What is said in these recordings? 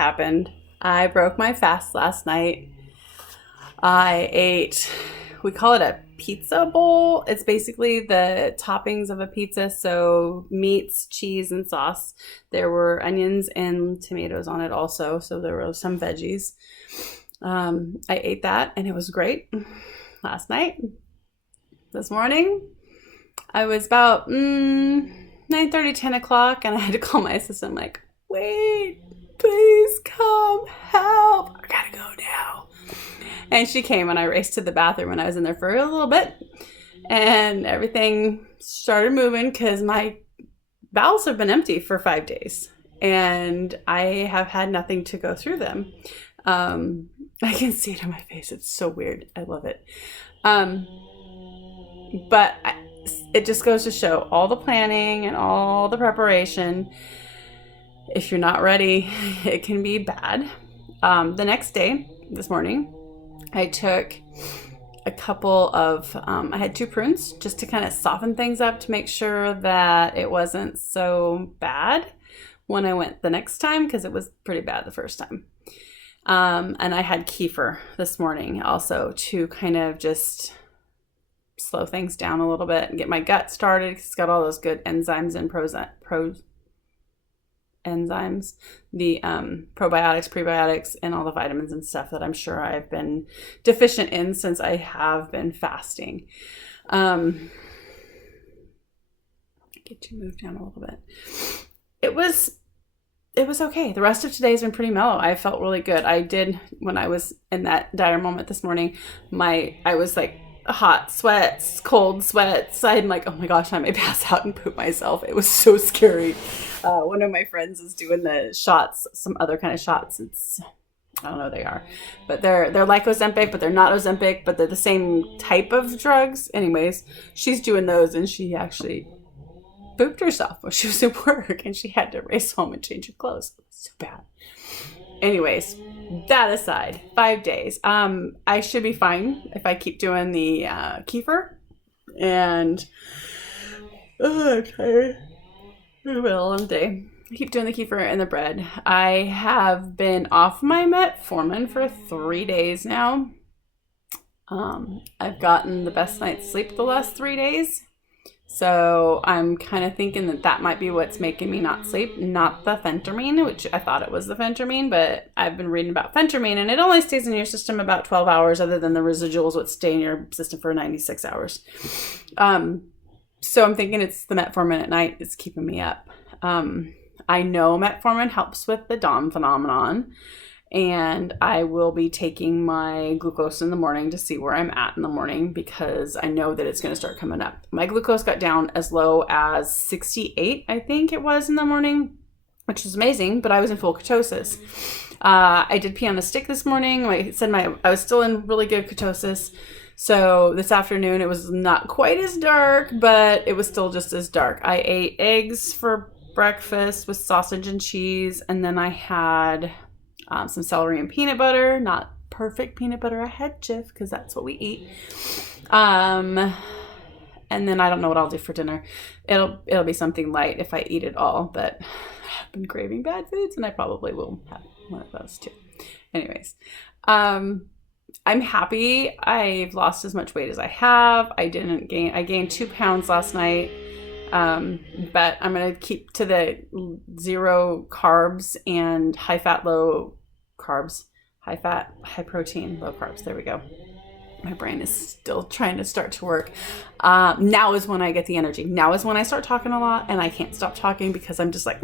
happened. I broke my fast last night. I ate, we call it a pizza bowl. It's basically the toppings of a pizza. So meats, cheese, and sauce. There were onions and tomatoes on it also. So there were some veggies. I ate that and it was great last night. This morning, I was about 9:30, 10 o'clock, and I had to call my assistant. I'm like, wait, please come help. I gotta go now. And she came and I raced to the bathroom and I was in there for a little bit. And everything started moving because my bowels have been empty for 5 days. And I have had nothing to go through them. I can see it on my face. It's so weird. I love it. But it just goes to show all the planning and all the preparation. If you're not ready, it can be bad. The next day, this morning, I took a couple of, I had 2 prunes just to kind of soften things up to make sure that it wasn't so bad when I went the next time, because it was pretty bad the first time. And I had kefir this morning also to kind of just slow things down a little bit and get my gut started. It's got all those good enzymes and enzymes, the probiotics, prebiotics, and all the vitamins and stuff that I'm sure I've been deficient in since I have been fasting. Get you moved down a little bit. It was okay. The rest of today's been pretty mellow. I felt really good. I did, when I was in that dire moment this morning, I was like hot sweats, cold sweats. I'm like, oh my gosh, I may pass out and poop myself. It was so scary. One of my friends is doing the shots, some other kind of shots. I don't know what they are, but they're like Ozempic, but they're not Ozempic, but they're the same type of drugs. Anyways, she's doing those and she actually pooped herself while she was at work and she had to race home and change her clothes. It was so bad. Anyways, that aside, 5 days. I should be fine if I keep doing the kefir. And I'm tired. It's been a long day. I keep doing the kefir and the bread. I have been off my metformin for 3 days now. I've gotten the best night's sleep the last 3 days. So I'm kind of thinking that might be what's making me not sleep, not the phentermine, which I thought it was the phentermine, but I've been reading about phentermine and it only stays in your system about 12 hours, other than the residuals would stay in your system for 96 hours. So I'm thinking it's the metformin at night that's keeping me up. I know metformin helps with the DOM phenomenon, and I will be taking my glucose in the morning to see where I'm at in the morning, because I know that it's going to start coming up. My glucose got down as low as 68, I think it was, in the morning, which is amazing, but I was in full ketosis. I did pee on a stick this morning. I said I was still in really good ketosis. So this afternoon, it was not quite as dark, but it was still just as dark. I ate eggs for breakfast with sausage and cheese, and then I had some celery and peanut butter. Not perfect peanut butter. I had Jif because that's what we eat. And then I don't know what I'll do for dinner. It'll be something light if I eat it all, but I've been craving bad foods and I probably will have one of those too. Anyways, I'm happy I've lost as much weight as I have. I gained 2 pounds last night. But I'm going to keep to the 0 carbs and high fat, low carbs, high fat, high protein, low carbs. There we go. My brain is still trying to start to work. Now is when I get the energy. Now is when I start talking a lot and I can't stop talking because I'm just like,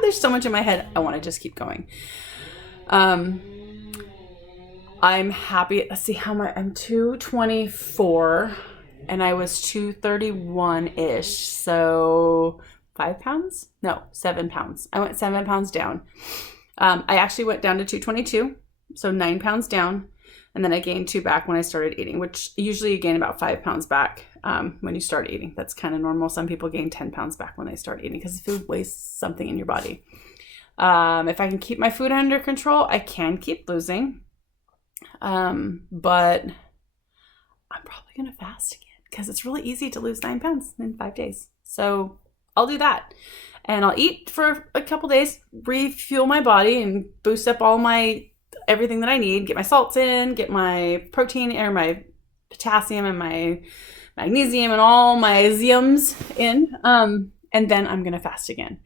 there's so much in my head. I want to just keep going. I'm happy. Let's see how much. I'm 224 and I was 231-ish. So 5 pounds? No, 7 pounds. I went 7 pounds down. I actually went down to 222. So 9 pounds down. And then I gained 2 back when I started eating, which usually you gain about 5 pounds back when you start eating. That's kind of normal. Some people gain 10 pounds back when they start eating because food wastes something in your body. If I can keep my food under control, I can keep losing. But I'm probably going to fast again because it's really easy to lose 9 pounds in 5 days. So I'll do that. and I'll eat for a couple days, refuel my body and boost up all my everything that I need, get my salts in, get my protein or my potassium and my magnesium and all my isms in. And then I'm going to fast again.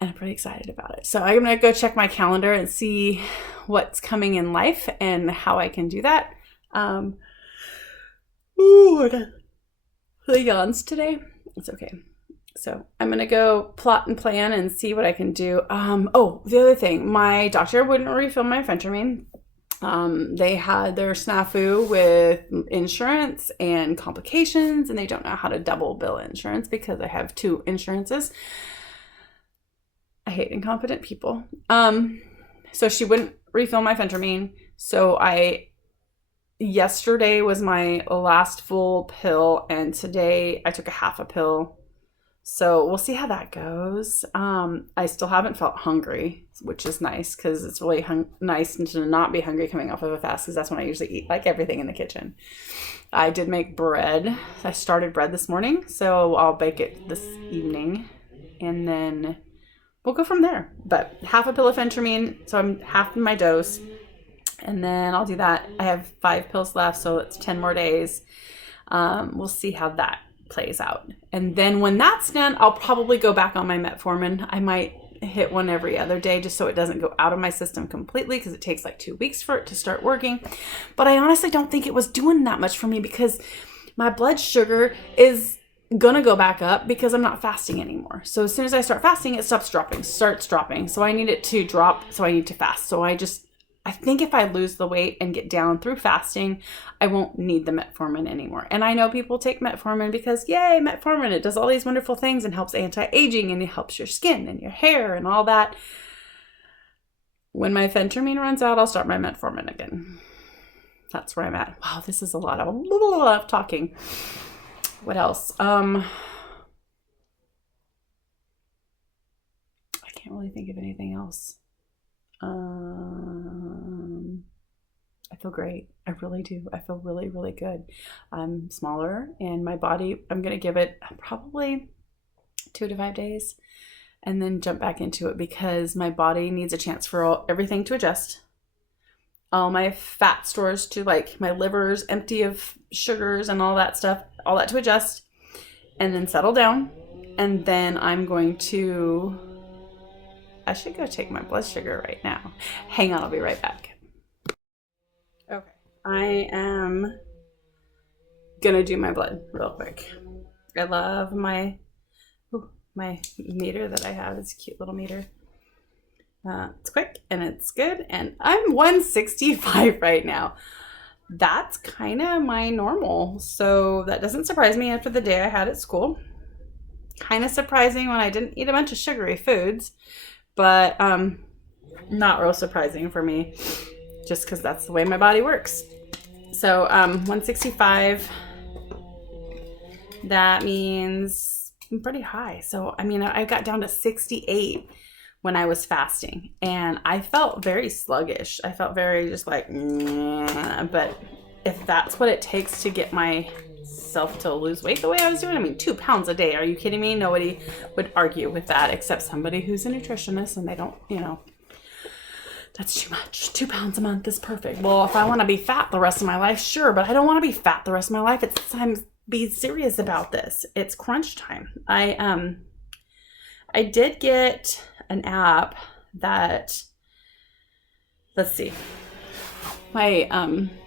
And I'm pretty excited about it. So I'm going to go check my calendar and see what's coming in life and how I can do that. I got the yawns today. It's okay. So I'm going to go plot and plan and see what I can do. The other thing, my doctor wouldn't refill my phentermine. They had their snafu with insurance and complications, and they don't know how to double bill insurance because I have 2 insurances. I hate incompetent people. So she wouldn't refill my phentermine. So yesterday was my last full pill, and today I took a half a pill. So we'll see how that goes. I still haven't felt hungry, which is nice because it's really nice to not be hungry coming off of a fast, because that's when I usually eat like everything in the kitchen. I did make bread. I started bread this morning, so I'll bake it this evening, and then we'll go from there. But half a pill of phentermine, so I'm half my dose, and then I'll do that. I have 5 pills left, so it's 10 more days. We'll see how that plays out. And then when that's done, I'll probably go back on my metformin. I might hit one every other day just so it doesn't go out of my system completely, because it takes like 2 weeks for it to start working. But I honestly don't think it was doing that much for me, because my blood sugar is gonna go back up because I'm not fasting anymore. So as soon as I start fasting, it starts dropping. So I need it to drop, so I need to fast. So I think if I lose the weight and get down through fasting, I won't need the metformin anymore. And I know people take metformin because, yay, metformin, it does all these wonderful things and helps anti-aging and it helps your skin and your hair and all that. When my phentermine runs out, I'll start my metformin again. That's where I'm at. Wow, this is a lot of talking. What else? I can't really think of anything else. I feel great. I really do. I feel really, really good. I'm smaller, and my body, I'm going to give it probably 2 to 5 days and then jump back into it, because my body needs a chance for everything to adjust. All my fat stores to, like, my liver's empty of sugars and all that stuff, all that to adjust and then settle down. And then I should go take my blood sugar right now. Hang on, I'll be right back. Okay, I am gonna do my blood real quick. I love my meter that I have. It's a cute little meter. It's quick and it's good, and I'm 165 right now. That's kind of my normal, so that doesn't surprise me after the day I had at school. Kind of surprising when I didn't eat a bunch of sugary foods, but not real surprising for me, just because that's the way my body works. So 165, that means I'm pretty high. So I mean, I got down to 68 when I was fasting, and I felt very sluggish. I felt very just like, but if that's what it takes to get myself to lose weight the way I was doing, I mean, 2 pounds a day, are you kidding me? Nobody would argue with that except somebody who's a nutritionist, and they don't, that's too much. 2 pounds a month is perfect. Well, if I want to be fat the rest of my life, sure, but I don't want to be fat the rest of my life. It's time to be serious about this. It's crunch time. I did get an app that, let's see, my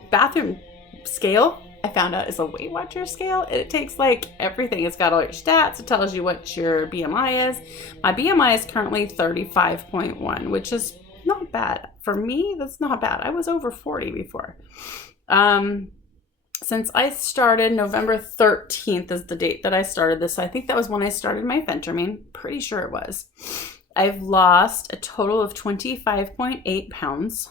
bathroom scale, I found out, is a Weight Watcher scale. It takes like everything. It's got all your stats. It tells you what your BMI is. My BMI is currently 35.1, which is not bad. For me, that's not bad. I was over 40 before. Since I started, November 13th is the date that I started this. So I think that was when I started my phentermine. Pretty sure it was. I've lost a total of 25.8 pounds.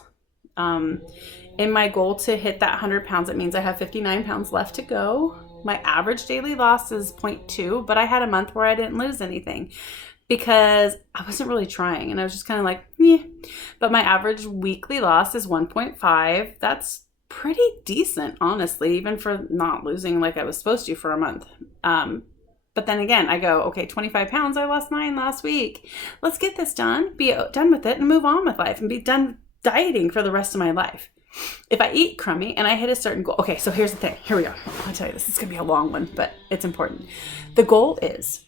In my goal to hit that 100 pounds, it means I have 59 pounds left to go. My average daily loss is 0.2, but I had a month where I didn't lose anything because I wasn't really trying, and I was just kind of like, yeah. But my average weekly loss is 1.5. That's pretty decent, honestly, even for not losing like I was supposed to for a month. But then again, I go, okay, 25 pounds, I lost 9 last week. Let's get this done, be done with it, and move on with life and be done dieting for the rest of my life. If I eat crummy and I hit a certain goal, okay, so here's the thing. Here we go. I'll tell you, this is going to be a long one, but it's important. The goal is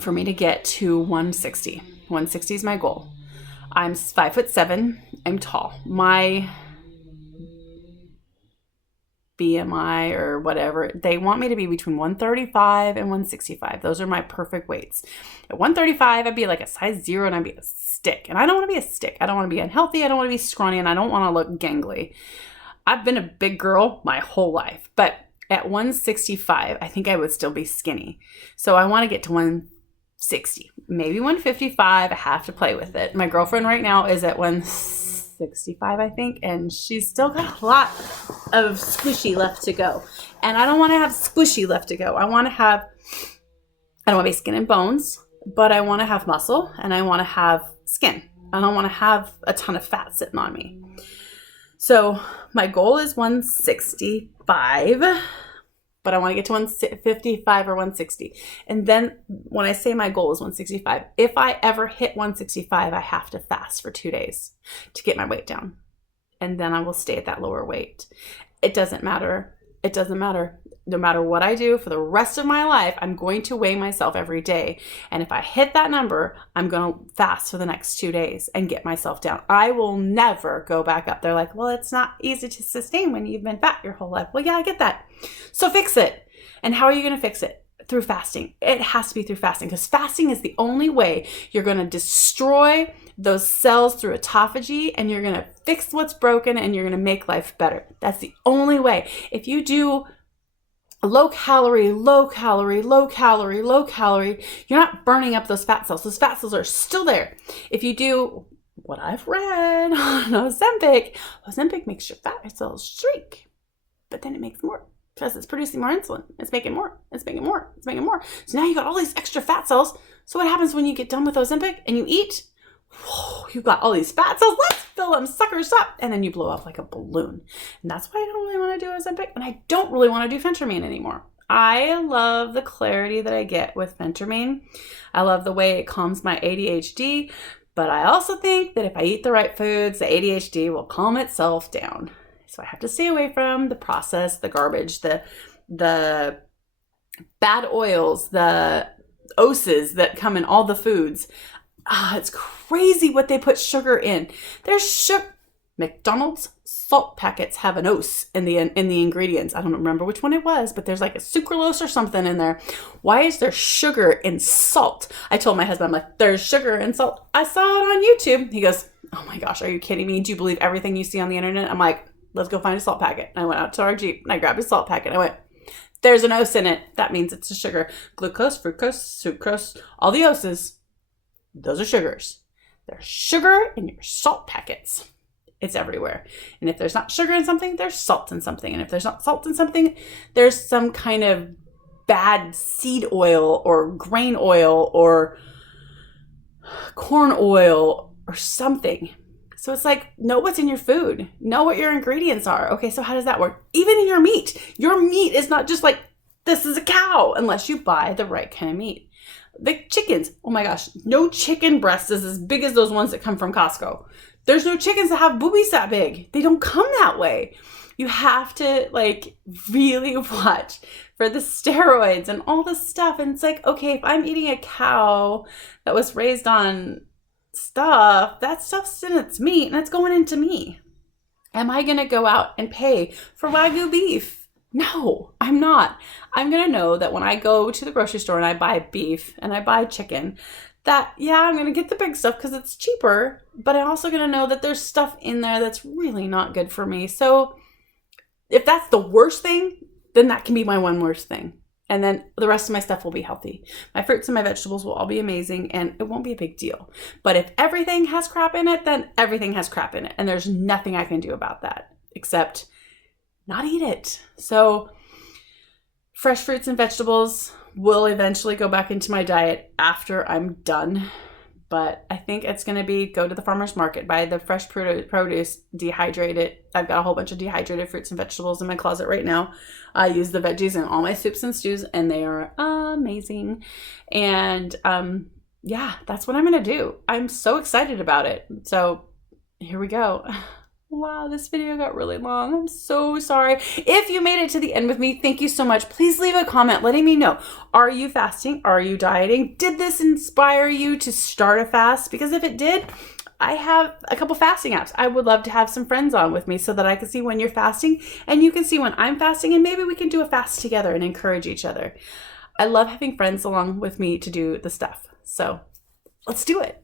for me to get to 160. 160 is my goal. I'm 5'7". I'm tall. My BMI or whatever, they want me to be between 135 and 165. Those are my perfect weights. At 135, I'd be like a size 0 and I'd be a stick. And I don't want to be a stick. I don't want to be unhealthy. I don't want to be scrawny, and I don't want to look gangly. I've been a big girl my whole life, but at 165, I think I would still be skinny. So I want to get to 160, maybe 155. I have to play with it. My girlfriend right now is at 165, I think, and she's still got a lot of squishy left to go. And I don't want to have squishy left to go. I don't want to be skin and bones, but I want to have muscle and I want to have skin. I don't want to have a ton of fat sitting on me. So my goal is 165, but I want to get to 155 or 160. And then when I say my goal is 165, if I ever hit 165, I have to fast for 2 days to get my weight down. And then I will stay at that lower weight. It doesn't matter. It doesn't matter. No matter what I do for the rest of my life, I'm going to weigh myself every day. And if I hit that number, I'm going to fast for the next 2 days and get myself down. I will never go back up. They're like, well, it's not easy to sustain when you've been fat your whole life. Well, yeah, I get that. So fix it. And how are you going to fix it? Through fasting. It has to be through fasting, because fasting is the only way you're going to destroy those cells through autophagy, and you're going to fix what's broken, and you're going to make life better. That's the only way. If you do low calorie, you're not burning up those fat cells. Those fat cells are still there. If you do what I've read on Ozempic makes your fat cells shrink, but then it makes more because it's producing more insulin. It's making more. So now you got all these extra fat cells. So what happens when you get done with Ozempic and you eat? Whoa, you've got all these fat cells. Let's fill them suckers up. And then you blow up like a balloon. And that's why I don't really want to do Ozempic. And I don't really want to do phentermine anymore. I love the clarity that I get with phentermine. I love the way it calms my ADHD. But I also think that if I eat the right foods, the ADHD will calm itself down. So I have to stay away from the processed, the garbage, the bad oils, the oses that come in all the foods. It's crazy what they put sugar in. There's sugar. McDonald's salt packets have an ose in the ingredients. I don't remember which one it was, but there's like a sucralose or something in there. Why is there sugar in salt? I told my husband, I'm like, there's sugar in salt. I saw it on YouTube. He goes, oh my gosh, are you kidding me? Do you believe everything you see on the internet? I'm like, let's go find a salt packet. And I went out to our Jeep and I grabbed a salt packet. I went, there's an ose in it. That means it's a sugar. Glucose, fructose, sucrose, all the oses. Those are sugars. There's sugar in your salt packets. It's everywhere. And if there's not sugar in something, there's salt in something. And if there's not salt in something, there's some kind of bad seed oil or grain oil or corn oil or something. So it's like, know what's in your food. Know what your ingredients are. Okay, so how does that work? Even in your meat. Your meat is not just like, this is a cow, unless you buy the right kind of meat. The chickens, oh my gosh, no chicken breast is as big as those ones that come from Costco. There's no chickens that have boobies that big. They don't come that way. You have to like really watch for the steroids and all this stuff. And it's like, okay, if I'm eating a cow that was raised on stuff, that stuff's in its meat and it's going into me. Am I going to go out and pay for Wagyu beef? No, I'm not. I'm going to know that when I go to the grocery store and I buy beef and I buy chicken, that, yeah, I'm going to get the big stuff because it's cheaper, but I'm also going to know that there's stuff in there that's really not good for me. So if that's the worst thing, then that can be my one worst thing. And then the rest of my stuff will be healthy. My fruits and my vegetables will all be amazing and it won't be a big deal. But if everything has crap in it, then everything has crap in it. And there's nothing I can do about that except not eat it. So fresh fruits and vegetables will eventually go back into my diet after I'm done But I think it's going to be go to the farmer's market, buy the fresh produce, dehydrate it. I've got a whole bunch of dehydrated fruits and vegetables in my closet right now. I use the veggies in all my soups and stews, and they are amazing. And yeah, that's what I'm going to do. I'm so excited about it. So here we go. Wow, this video got really long. I'm so sorry. If you made it to the end with me, thank you so much. Please leave a comment letting me know. Are you fasting? Are you dieting? Did this inspire you to start a fast? Because if it did, I have a couple fasting apps. I would love to have some friends on with me so that I can see when you're fasting and you can see when I'm fasting, and maybe we can do a fast together and encourage each other. I love having friends along with me to do the stuff. So let's do it.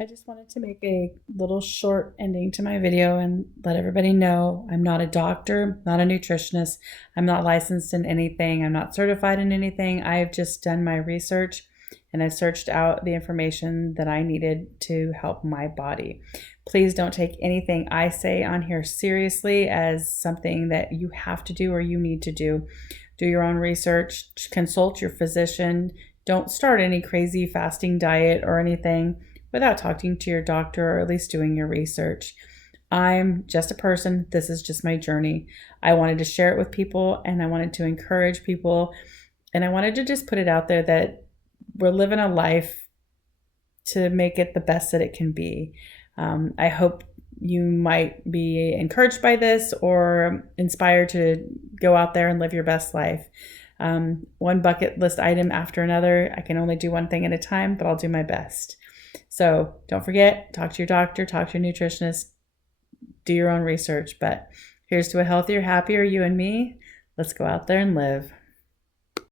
I just wanted to make a little short ending to my video and let everybody know I'm not a doctor, not a nutritionist. I'm not licensed in anything. I'm not certified in anything. I've just done my research and I've searched out the information that I needed to help my body. Please don't take anything I say on here seriously as something that you have to do or you need to do. Do your own research, consult your physician. Don't start any crazy fasting diet or anything without talking to your doctor or at least doing your research. I'm just a person. This is just my journey. I wanted to share it with people and I wanted to encourage people. And I wanted to just put it out there that we're living a life to make it the best that it can be. I hope you might be encouraged by this or inspired to go out there and live your best life. One bucket list item after another. I can only do one thing at a time, but I'll do my best. So don't forget, talk to your doctor, talk to your nutritionist, do your own research. But here's to a healthier, happier you and me. Let's go out there and live.